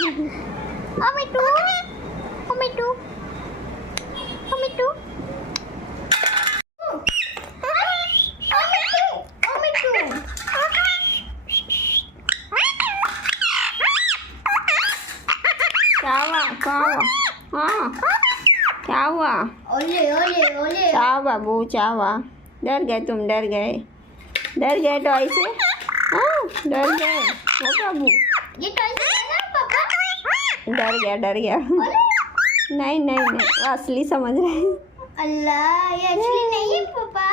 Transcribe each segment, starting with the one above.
Oh, Mithu. Oh, Mithu. Oh, Mithu. Oh, Mithu. Oh, Mithu. Sao à? Sao à? Sao à? ओले ओले ओले क्या बाबू चावा डर गए तुम डर गए तो ऐसे हाँ डर गए हाँ बाबू ये टॉय से है ना पापा डर गया नहीं नहीं नहीं वो असली समझ रहे हैं अल्लाह ये असली नहीं है पापा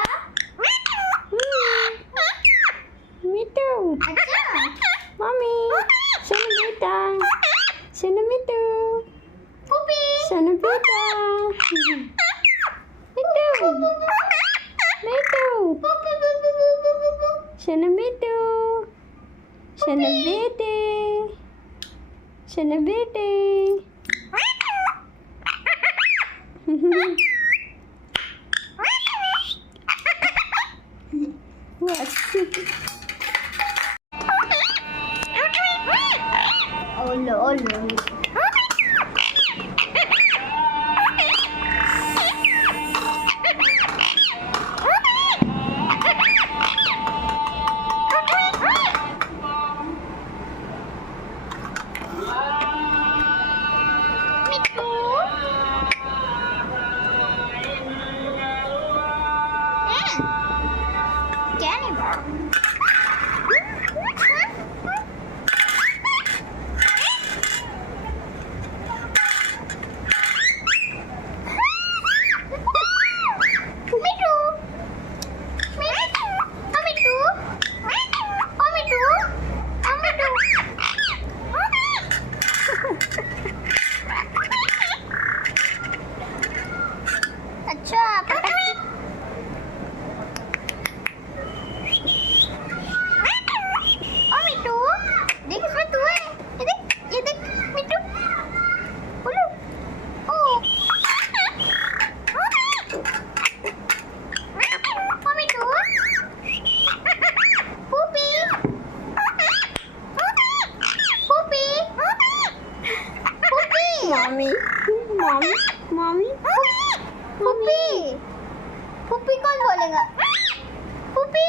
मिठू अच्छा मम्मी सुनो बेटा सुनो मिठू पुपी सुनो बेटा मिठू मिठू सुनो मिठू सुनो बेटे सुनो बेटे ओले ओले क्या नहीं अच्छा ओ मिट्टू देख इसमें तू है ये देख मिट्टू बोलो ओ मिट्टू पुपी पुपी पुपी मम्मी मम्मी मम्मी पुपी पुपी कौन बोलेगा पुपी